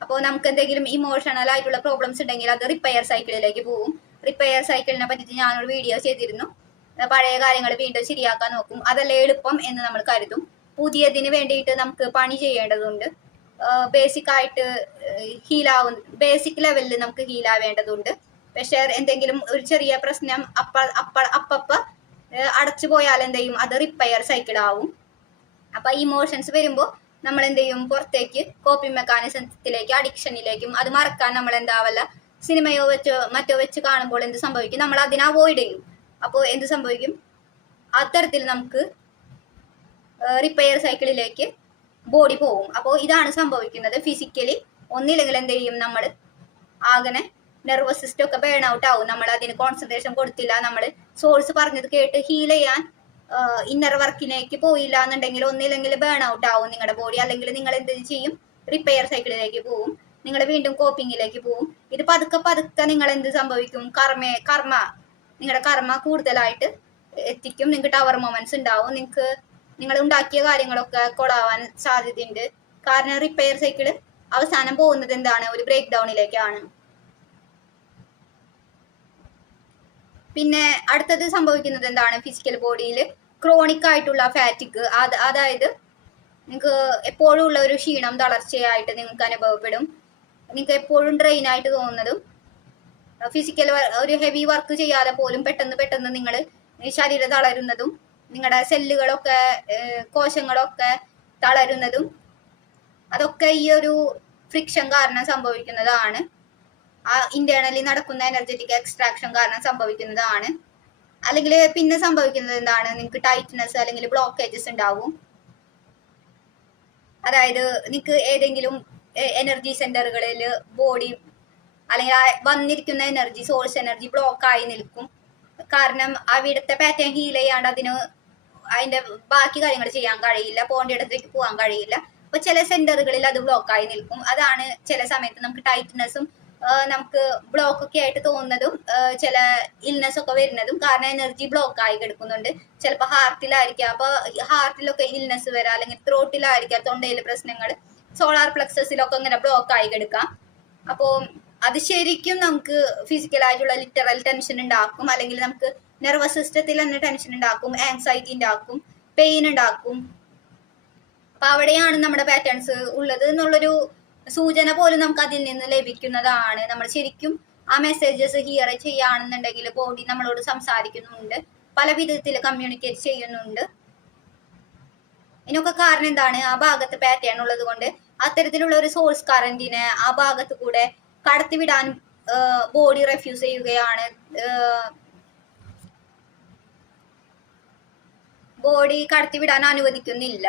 അപ്പോൾ നമുക്ക് എന്തെങ്കിലും ഇമോഷണൽ ആയിട്ടുള്ള പ്രോബ്ലംസ് ഉണ്ടെങ്കിൽ അത് റിപ്പയർ സൈക്കിളിലേക്ക് പോകും. റിപ്പയർ സൈക്കിളിനെ പറ്റിയിട്ട് ഞാനൊരു വീഡിയോ ചെയ്തിരുന്നു. പഴയ കാര്യങ്ങൾ വീണ്ടും ശരിയാക്കാൻ നോക്കും. അതല്ല എളുപ്പം എന്ന് നമ്മൾ കരുതും. പുതിയതിന് വേണ്ടിയിട്ട് നമുക്ക് പണി ചെയ്യേണ്ടതുണ്ട്. ബേസിക് ആയിട്ട് ബേസിക് ലെവലിൽ നമുക്ക് ഹീലാവേണ്ടതുണ്ട്. പക്ഷേ എന്തെങ്കിലും ഒരു ചെറിയ പ്രശ്നം അപ്പ അടച്ചു പോയാൽ എന്ത് ചെയ്യും? അത് റിപ്പയർ സൈക്കിൾ ആവും. അപ്പൊ ഇമോഷൻസ് വരുമ്പോൾ നമ്മൾ എന്ത് ചെയ്യും? പുറത്തേക്ക് കോപ്പിംഗ് മെക്കാനിസത്തിലേക്ക്, അഡിക്ഷനിലേക്കും, അത് മറക്കാൻ നമ്മൾ എന്താവല്ല സിനിമയോ മറ്റോ വെച്ച് കാണുമ്പോൾ എന്ത് സംഭവിക്കും? നമ്മൾ അതിനെ അവോയ്ഡ് ചെയ്യും. അപ്പോൾ എന്ത് സംഭവിക്കും? അത്തരത്തിൽ നമുക്ക് റിപ്പയർ സൈക്കിളിലേക്ക് ബോഡി പോവും. അപ്പോൾ ഇതാണ് സംഭവിക്കുന്നത് ഫിസിക്കലി. ഒന്നില്ലെങ്കിൽ എന്ത് ചെയ്യും, നമ്മൾ ആകെ നെർവസ് സിസ്റ്റം ഒക്കെ ബേൺ ഔട്ട് ആവും. നമ്മൾ അതിന് കോൺസെൻട്രേഷൻ കൊടുത്തില്ല, നമ്മൾ സോഴ്സ് പറഞ്ഞത് കേട്ട് ഹീൽ ചെയ്യാൻ ഇന്നർ വർക്കിലേക്ക് പോയില്ല എന്നുണ്ടെങ്കിൽ ഒന്നില്ലെങ്കിൽ ബേൺ ഔട്ട് ആവും നിങ്ങളുടെ ബോഡി. അല്ലെങ്കിൽ നിങ്ങൾ എന്ത് ചെയ്യും, റിപ്പയർ സൈക്കിളിലേക്ക് പോവും, നിങ്ങൾ വീണ്ടും കോപ്പിങ്ങിലേക്ക് പോവും. ഇത് പതുക്കെ പതുക്കെ നിങ്ങൾ എന്ത് സംഭവിക്കും, നിങ്ങളുടെ കർമ്മ കൂടുതലായിട്ട് എത്തിക്കും. നിങ്ങൾക്ക് ടവർ മൊമെന്റ്സ് ഉണ്ടാവും. നിങ്ങൾ ഉണ്ടാക്കിയ കാര്യങ്ങളൊക്കെ കൊളാവാൻ സാധ്യതയുണ്ട്. കാരണം റിപ്പയർ സൈക്കിള് അവസാനം പോകുന്നത് എന്താണ്, ഒരു ബ്രേക്ക് ഡൗണിലേക്കാണ്. പിന്നെ അടുത്തത് സംഭവിക്കുന്നത് എന്താണ്, ഫിസിക്കൽ ബോഡിയിൽ ക്രോണിക് ആയിട്ടുള്ള ഫാറ്റിക്. അതായത് നിങ്ങൾക്ക് എപ്പോഴും ഉള്ള ഒരു ക്ഷീണം, തളർച്ചയായിട്ട് നിങ്ങൾക്ക് അനുഭവപ്പെടും. നിങ്ങൾക്ക് എപ്പോഴും ഡ്രെയിൻ ആയിട്ട് തോന്നുന്നതും, ഫിസിക്കൽ ഒരു ഹെവി വർക്ക് ചെയ്യാതെ പോലും പെട്ടെന്ന് നിങ്ങൾ ശരീരം തളരുന്നതും, നിങ്ങളുടെ സെല്ലുകളൊക്കെ കോശങ്ങളൊക്കെ തളരുന്നതും, അതൊക്കെ ഈ ഒരു ഫ്രിക്ഷൻ കാരണം സംഭവിക്കുന്നതാണ്. ആ ഇന്റേണലി നടക്കുന്ന എനർജറ്റിക് എക്സ്ട്രാക്ഷൻ കാരണം സംഭവിക്കുന്നതാണ്. അല്ലെങ്കിൽ പിന്നെ സംഭവിക്കുന്നത് എന്താണ്, നിങ്ങൾക്ക് ടൈറ്റ്നസ് അല്ലെങ്കിൽ ബ്ലോക്കേജസ് ഉണ്ടാവും. അതായത് നിങ്ങൾക്ക് ഏതെങ്കിലും എനർജി സെന്ററുകളിൽ ബോഡി അല്ലെങ്കിൽ വന്നിരിക്കുന്ന എനർജി, സോഴ്സ് എനർജി ബ്ലോക്ക് ആയി നിൽക്കും. കാരണം അവിടുത്തെ പാറ്റേൺ ഹീൽ ചെയ്യാണ്ട് അതിന്റെ ബാക്കി കാര്യങ്ങൾ ചെയ്യാൻ കഴിയില്ല, പോകേണ്ടിടത്തേക്ക് പോകാൻ കഴിയില്ല. അപ്പൊ ചില സെന്ററുകളിൽ അത് ബ്ലോക്ക് ആയി നിൽക്കും. അതാണ് ചില സമയത്ത് നമുക്ക് ടൈറ്റ്നസും നമുക്ക് ബ്ലോക്ക് ഒക്കെ ആയിട്ട് തോന്നുന്നതും ചില ഇൽനെസ് ഒക്കെ വരുന്നതും. കാരണം എനർജി ബ്ലോക്ക് ആയി കിടക്കുന്നുണ്ട്. ചിലപ്പോൾ ഹാർട്ടിലായിരിക്കാം, അപ്പൊ ഹാർട്ടിലൊക്കെ ഇൽനെസ് വരാം, അല്ലെങ്കിൽ ത്രോട്ടിലായിരിക്കാം, തൊണ്ടയിൽ പ്രശ്നങ്ങൾ, സോളാർ പ്ലക്സസിലൊക്കെ ഇങ്ങനെ ബ്ലോക്ക് ആയി കിടക്കാം. അപ്പോൾ അത് ശരിക്കും നമുക്ക് ഫിസിക്കലായിട്ടുള്ള ലിറ്ററൽ ടെൻഷൻ ഉണ്ടാക്കും. അല്ലെങ്കിൽ നമുക്ക് നെർവസ് സിസ്റ്റത്തിൽ തന്നെ ടെൻഷൻ ഉണ്ടാക്കും, ആൻസൈറ്റി ഉണ്ടാക്കും, പെയിൻ ഉണ്ടാക്കും. അപ്പൊ അവിടെയാണ് നമ്മുടെ പാറ്റേൺസ് ഉള്ളത് എന്നുള്ളൊരു സൂചന പോലും നമുക്ക് അതിൽ നിന്ന് ലഭിക്കുന്നതാണ്. നമ്മൾ ശരിക്കും ആ മെസ്സേജസ് ഹിയർ ചെയ്യുകയാണെന്നുണ്ടെങ്കിൽ ബോഡി നമ്മളോട് സംസാരിക്കുന്നുണ്ട്, പല വിധത്തിൽ കമ്മ്യൂണിക്കേറ്റ് ചെയ്യുന്നുണ്ട്. ഇതിനൊക്കെ കാരണം എന്താണ്, ആ ഭാഗത്ത് പാറ്റേൺ ഉള്ളത് കൊണ്ട് അത്തരത്തിലുള്ള ഒരു സോഴ്സ് കറന്റിനെ ആ ഭാഗത്ത് കൂടെ കടത്തിവിടാൻ ബോഡി റെഫ്യൂസ് ചെയ്യുകയാണ്. ബോഡി കടത്തിവിടാൻ അനുവദിക്കുന്നില്ല.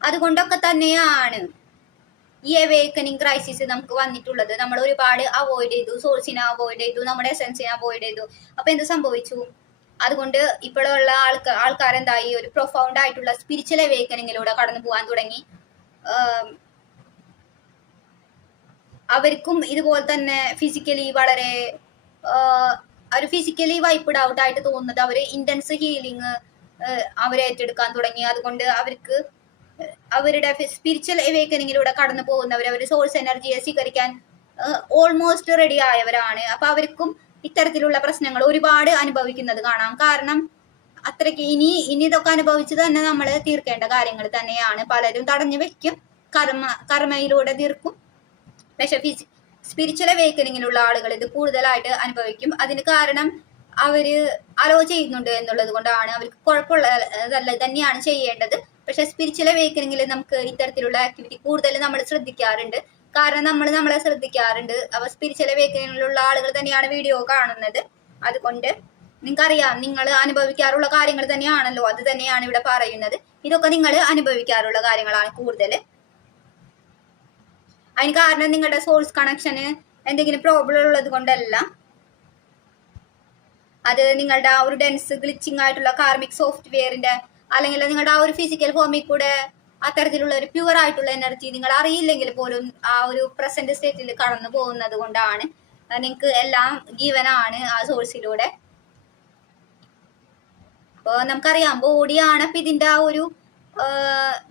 അതുകൊണ്ടൊക്കെ തന്നെയാണ് ഈ അവേക്കനിങ് ക്രൈസിസ് നമുക്ക് വന്നിട്ടുള്ളത്. നമ്മൾ ഒരുപാട് അവോയ്ഡ് ചെയ്തു, സോഴ്സിനെ അവോയ്ഡ് ചെയ്തു, നമ്മുടെ എസൻസിനെ അവോയ്ഡ് ചെയ്തു. അപ്പൊ എന്ത് സംഭവിച്ചു, അതുകൊണ്ട് ഇപ്പോഴുള്ള ആൾക്കാരെന്തായി, ഒരു പ്രൊഫൗണ്ട് ആയിട്ടുള്ള സ്പിരിച്വൽ അവേക്കനിങ്ങിലൂടെ കടന്നു പോകാൻ തുടങ്ങി. അവർക്കും ഇതുപോലെ തന്നെ ഫിസിക്കലി വളരെ ഒരു ഫിസിക്കലി വൈപ്ഡ് ഔട്ട് ആയിട്ട് തോന്നുന്നത്, അവർ ഇന്റൻസ് ഹീലിംഗ് അവർ ഏറ്റെടുക്കാൻ തുടങ്ങി. അതുകൊണ്ട് അവർക്ക് അവരുടെ സ്പിരിച്വൽ അവേക്കനിങ്ങിലൂടെ കടന്നു പോകുന്നവർ, അവർ സോഴ്സ് എനർജിയെ സ്വീകരിക്കാൻ ഓൾമോസ്റ്റ് റെഡി ആയവരാണ്. അപ്പൊ അവർക്കും ഇത്തരത്തിലുള്ള പ്രശ്നങ്ങൾ ഒരുപാട് അനുഭവിക്കുന്നത് കാണാം. കാരണം അത്രയ്ക്ക് ഇനി ഇതൊക്കെ അനുഭവിച്ച് തന്നെ നമ്മൾ തീർക്കേണ്ട കാര്യങ്ങൾ തന്നെയാണ്. പലരും തടഞ്ഞു വെക്കും, കർമ്മയിലൂടെ തീർക്കും. പക്ഷെ സ്പിരിച്വൽ അവേക്കനിങ്ങിലുള്ള ആളുകൾ ഇത് കൂടുതലായിട്ട് അനുഭവിക്കും. അതിന് കാരണം അവര് അലോ ചെയ്യുന്നുണ്ട് എന്നുള്ളത് കൊണ്ടാണ്. അവർക്ക് കുഴപ്പമുള്ളതല്ല, തന്നെയാണ് ചെയ്യേണ്ടത്. പക്ഷെ സ്പിരിച്വൽ അവേക്കനിങ്ങിൽ നമുക്ക് ഇത്തരത്തിലുള്ള ആക്ടിവിറ്റി കൂടുതൽ നമ്മൾ ശ്രദ്ധിക്കാറുണ്ട്. കാരണം നമ്മളെ ശ്രദ്ധിക്കാറുണ്ട്. അപ്പൊ സ്പിരിച്വൽ അവേക്കനിങ്ങിലുള്ള ആളുകൾ തന്നെയാണ് വീഡിയോ കാണുന്നത്. അതുകൊണ്ട് നിങ്ങൾക്കറിയാം, നിങ്ങൾ അനുഭവിക്കാറുള്ള കാര്യങ്ങൾ തന്നെയാണല്ലോ, അത് തന്നെയാണ് ഇവിടെ പറയുന്നത്. ഇതൊക്കെ നിങ്ങൾ അനുഭവിക്കാറുള്ള കാര്യങ്ങളാണ് കൂടുതൽ. അതിന് കാരണം നിങ്ങളുടെ സോഴ്സ് കണക്ഷന് എന്തെങ്കിലും പ്രോബ്ലം ഉള്ളത് കൊണ്ടല്ല. അത് നിങ്ങളുടെ ആ ഒരു ഡെൻസ് ഗ്ലിച്ചിങ് ആയിട്ടുള്ള കാർമിക് സോഫ്റ്റ്വെയറിന്റെ, അല്ലെങ്കിൽ നിങ്ങളുടെ ആ ഒരു ഫിസിക്കൽ ഫോമിൽ കൂടെ അത്തരത്തിലുള്ള ഒരു പ്യുവർ ആയിട്ടുള്ള എനർജി നിങ്ങൾ അറിയില്ലെങ്കിൽ പോലും ആ ഒരു പ്രസന്റ് സ്റ്റേറ്റിൽ കടന്നു പോകുന്നത് കൊണ്ടാണ്. നിങ്ങൾക്ക് എല്ലാം ഗീവനാണ് ആ സോഴ്സിലൂടെ. അപ്പോൾ നമുക്കറിയാം, ബോഡിയാണ് ഇപ്പൊ ഇതിന്റെ ആ ഒരു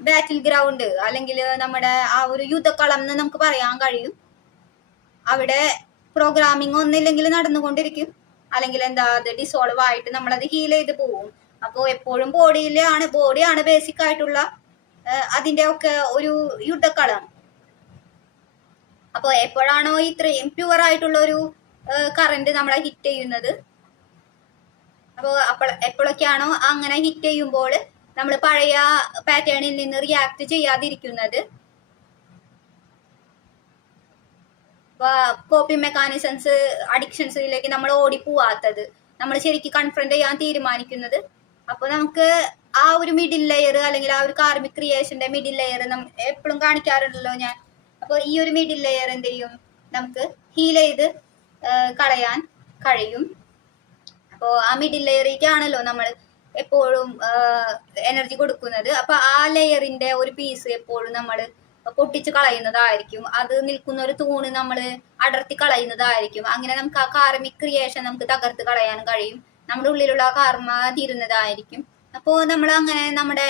ബാറ്റിൽ ഗ്രൗണ്ട്, അല്ലെങ്കിൽ നമ്മുടെ ആ ഒരു യുദ്ധക്കളം എന്ന് നമുക്ക് പറയാൻ കഴിയും. അവിടെ പ്രോഗ്രാമിംഗ് ഒന്നില്ലെങ്കിൽ നടന്നുകൊണ്ടിരിക്കും, അല്ലെങ്കിൽ എന്താ അത് ഡിസോൾവ് ആയിട്ട് നമ്മളത് ഹീൽ ചെയ്ത് പോവും. അപ്പോൾ എപ്പോഴും ബോഡിയാണ് ബേസിക് ആയിട്ടുള്ള അതിന്റെ ഒക്കെ ഒരു യുദ്ധക്കളം. അപ്പോൾ എപ്പോഴാണോ ഇത്രയും പ്യുവർ ആയിട്ടുള്ള ഒരു കറന്റ് നമ്മളെ ഹിറ്റ് ചെയ്യുന്നത്, അപ്പോൾ എപ്പോഴൊക്കെയാണോ അങ്ങനെ ഹിറ്റ് ചെയ്യുമ്പോൾ നമ്മൾ പഴയ പാറ്റേണിൽ നിന്ന് റിയാക്ട് ചെയ്യാതിരിക്കുന്നത്, കോപ്പിംഗ് മെക്കാനിസംസ്, അഡിക്ഷൻസിലേക്ക് നമ്മൾ ഓടിപ്പോവാത്തത്, നമ്മൾ ശരിക്കും കൺഫ്രണ്ട് ചെയ്യാൻ തീരുമാനിക്കുന്നത്, അപ്പോൾ നമുക്ക് ആ ഒരു മിഡിൽ ലെയർ അല്ലെങ്കിൽ ആ ഒരു കാർമിക് ക്രിയേഷന്റെ മിഡിൽ ലെയർ എപ്പോഴും കാണിക്കാറുണ്ടല്ലോ ഞാൻ. അപ്പോൾ ഈ ഒരു മിഡിൽ ലെയർ എന്ത് ചെയ്യും, നമുക്ക് ഹീൽ ചെയ്ത് കളയാൻ കഴിയും. അപ്പോൾ ആ മിഡിൽ ലെയറിലേക്കാണല്ലോ നമ്മൾ എപ്പോഴും എനർജി കൊടുക്കുന്നത്. അപ്പൊ ആ ലെയറിന്റെ ഒരു പീസ് എപ്പോഴും നമ്മൾ പൊട്ടിച്ച് കളയുന്നതായിരിക്കും. അത് നിൽക്കുന്ന ഒരു തൂണ് നമ്മൾ അടർത്തി കളയുന്നതായിരിക്കും. അങ്ങനെ നമുക്ക് ആ കാർമിക് ക്രിയേഷൻ നമുക്ക് തകർത്ത് കളയാൻ കഴിയും. നമ്മുടെ ഉള്ളിലുള്ള കർമ്മ തീരുന്നതായിരിക്കും. അപ്പോൾ നമ്മൾ അങ്ങനെ നമ്മുടെ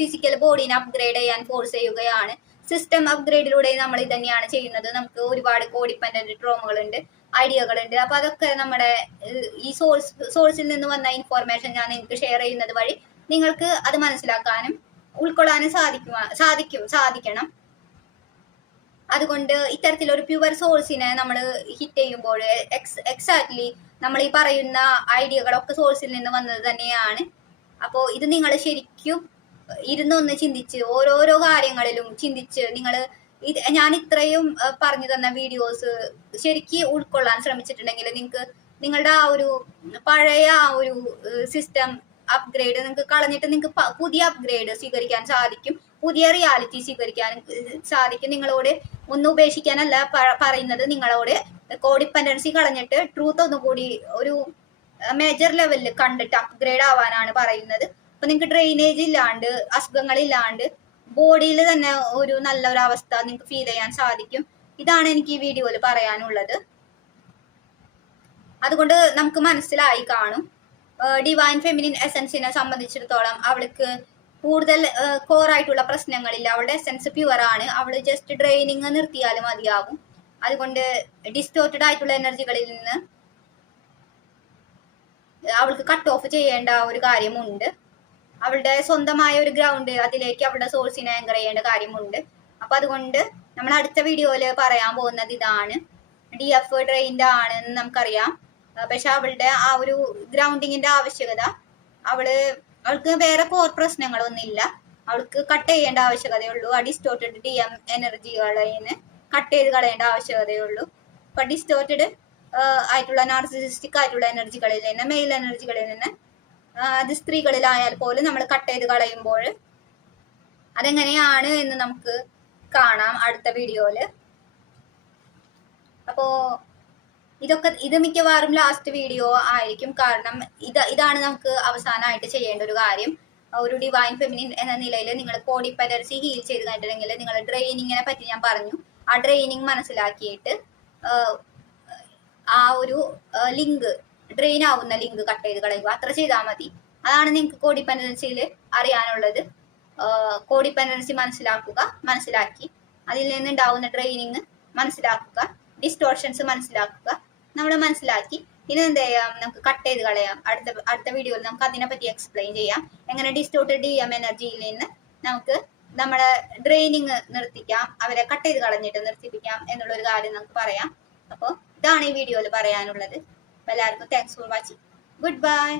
ഫിസിക്കൽ ബോഡീനെ അപ്ഗ്രേഡ് ചെയ്യാൻ ഫോഴ്സ് ചെയ്യുകയാണ്. സിസ്റ്റം അപ്ഗ്രേഡിലൂടെ നമ്മൾ ഇത് തന്നെയാണ് ചെയ്യുന്നത്. നമുക്ക് ഒരുപാട് കോഡിപ്പെൻഡന്റ് ട്രോമകളുണ്ട്, ഐഡിയകളുണ്ട്. അപ്പൊ അതൊക്കെ നമ്മുടെ ഈ സോഴ്സിൽ നിന്ന് വന്ന ഇൻഫോർമേഷൻ ഞാൻ നിങ്ങൾക്ക് ഷെയർ ചെയ്യുന്നത് വഴി നിങ്ങൾക്ക് അത് മനസ്സിലാക്കാനും ഉൾക്കൊള്ളാനും സാധിക്കണം. അതുകൊണ്ട് ഇത്തരത്തിലൊരു പ്യുവർ സോഴ്സിനെ നമ്മൾ ഹിറ്റ് ചെയ്യുമ്പോൾ എക്സാക്ട്ലി നമ്മൾ ഈ പറയുന്ന ഐഡിയകളൊക്കെ സോഴ്സിൽ നിന്ന് വന്നത് തന്നെയാണ്. അപ്പോൾ ഇത് നിങ്ങൾ ശരിക്കും ഇരുന്നൊന്ന് ചിന്തിച്ച് ഓരോരോ കാര്യങ്ങളിലും ചിന്തിച്ച് നിങ്ങൾ ഞാൻ ഇത്രയും പറഞ്ഞു തന്ന വീഡിയോസ് ശരിക്കും ഉൾക്കൊള്ളാൻ ശ്രമിച്ചിട്ടുണ്ടെങ്കിൽ നിങ്ങൾക്ക് നിങ്ങളുടെ ആ ഒരു പഴയ ആ ഒരു സിസ്റ്റം അപ്ഗ്രേഡ് നിങ്ങൾക്ക് കളഞ്ഞിട്ട് നിങ്ങൾക്ക് പുതിയ അപ്ഗ്രേഡ് സ്വീകരിക്കാൻ സാധിക്കും. പുതിയ റിയാലിറ്റി സ്വീകരിക്കാൻ സാധിക്കും. നിങ്ങളോട് ഒന്നും ഉപേക്ഷിക്കാനല്ല പറയുന്നത്, നിങ്ങളോട് കോഡിപ്പെൻഡൻസി കളഞ്ഞിട്ട് ട്രൂത്ത് ഒന്നുകൂടി ഒരു മേജർ ലെവലിൽ കണ്ടിട്ട് അപ്ഗ്രേഡ് ആവാനാണ് പറയുന്നത്. അപ്പൊ നിങ്ങൾക്ക് ഡ്രെയിനേജ് ഇല്ലാണ്ട്, അസുഖങ്ങളില്ലാണ്ട് ബോഡിയിൽ തന്നെ ഒരു നല്ലൊരു അവസ്ഥ നിങ്ങൾക്ക് ഫീൽ ചെയ്യാൻ സാധിക്കും. ഇതാണ് എനിക്ക് ഈ വീഡിയോയിൽ പറയാനുള്ളത്. അതുകൊണ്ട് നമുക്ക് മനസ്സിലായി കാണും, ഡിവൈൻ ഫെമിനിൻ എസൻസിനെ സംബന്ധിച്ചിടത്തോളം അവൾക്ക് കൂടുതൽ കോറായിട്ടുള്ള പ്രശ്നങ്ങളില്ല. അവളുടെ എസൻസ് പ്യുവർ ആണ്. അവൾ ജസ്റ്റ് ഡ്രെയിനിങ് നിർത്തിയാലും മതിയാകും. അതുകൊണ്ട് ഡിസ്റ്റോർട്ടഡ് ആയിട്ടുള്ള എനർജികളിൽ നിന്ന് അവൾക്ക് കട്ട് ഓഫ് ചെയ്യേണ്ട ഒരു കാര്യമുണ്ട്. അവളുടെ സ്വന്തമായ ഒരു ഗ്രൗണ്ട്, അതിലേക്ക് അവളുടെ സോഴ്സിനെ ആങ്കർ ചെയ്യേണ്ട കാര്യമുണ്ട്. അപ്പൊ അതുകൊണ്ട് നമ്മൾ അടുത്ത വീഡിയോയിൽ പറയാൻ പോകുന്നത് ഇതാണ്. DF ഡ്രെയിൻഡ് ആണെന്ന് നമുക്കറിയാം. പക്ഷെ അവളുടെ ആ ഒരു ഗ്രൗണ്ടിങ്ങിന്റെ ആവശ്യകത അവൾക്ക് വേറെ കോർ പ്രശ്നങ്ങളൊന്നുമില്ല. അവൾക്ക് കട്ട് ചെയ്യേണ്ട ആവശ്യകതയുള്ളൂ. ആ ഡിസ്റ്റോർട്ടഡ് DM എനർജികളെ കട്ട് ചെയ്ത് കളയേണ്ട ആവശ്യകതയുള്ളൂ. അപ്പൊ ഡിസ്റ്റോർട്ടഡ് ആയിട്ടുള്ള നാർസിസിസ്റ്റിക് ആയിട്ടുള്ള എനർജികളിൽ നിന്ന്, മെയിൽ എനർജികളിൽ നിന്ന്, അത് സ്ത്രീകളിലായാൽ പോലും നമ്മൾ കട്ട് ചെയ്ത് കളയുമ്പോൾ അതെങ്ങനെയാണ് എന്ന് നമുക്ക് കാണാം അടുത്ത വീഡിയോയില്. അപ്പോ ഇത് മിക്കവാറും ലാസ്റ്റ് വീഡിയോ ആയിരിക്കും. കാരണം ഇതാണ് നമുക്ക് അവസാനമായിട്ട് ചെയ്യേണ്ട ഒരു കാര്യം. ഒരു ഡിവൈൻ ഫെമിനിൻ എന്ന നിലയിൽ നിങ്ങൾ കോഡിപ്പെൻഡൻസി ഹീൽ ചെയ്ത് കഴിഞ്ഞിട്ടുണ്ടെങ്കിൽ നിങ്ങൾ ഡ്രെയിനിങ്ങിനെ പറ്റി ഞാൻ പറഞ്ഞു. ആ ഡ്രെയിനിങ് മനസ്സിലാക്കിയിട്ട് ആ ഒരു ലിങ്ക്, ഡ്രെയിൻ ആവുന്ന ലിങ്ക് കട്ട് ചെയ്ത് കളയുക. അത്ര ചെയ്താൽ മതി. അതാണ് നിങ്ങൾക്ക് കോഡിപ്പെൻഡൻസിയിൽ അറിയാനുള്ളത്. കോഡിപ്പെൻഡൻസി മനസ്സിലാക്കി അതിൽ നിന്നുണ്ടാവുന്ന ഡ്രെയിനിങ് മനസ്സിലാക്കുക, ഡിസ്റ്റോർഷൻസ് മനസ്സിലാക്കുക. നമ്മൾ മനസ്സിലാക്കി ഇനി എന്ത് ചെയ്യാം, നമുക്ക് കട്ട് ചെയ്ത് കളയാം. അടുത്ത വീഡിയോയിൽ നമുക്ക് അതിനെപ്പറ്റി എക്സ്പ്ലെയിൻ ചെയ്യാം. എങ്ങനെ ഡിസ്റ്റോർട്ടഡ് DM എനർജിയിൽ നിന്ന് നമുക്ക് നമ്മുടെ ഡ്രെയിനിങ് നിർത്തിക്കാം, അവരെ കട്ട് ചെയ്ത് കളഞ്ഞിട്ട് നിർത്തിപ്പിക്കാം എന്നുള്ളൊരു കാര്യം നമുക്ക് പറയാം. അപ്പോൾ ഇതാണ് ഈ വീഡിയോയിൽ പറയാനുള്ളത്. എല്ലാവർക്കും thanks for watching. Good bye.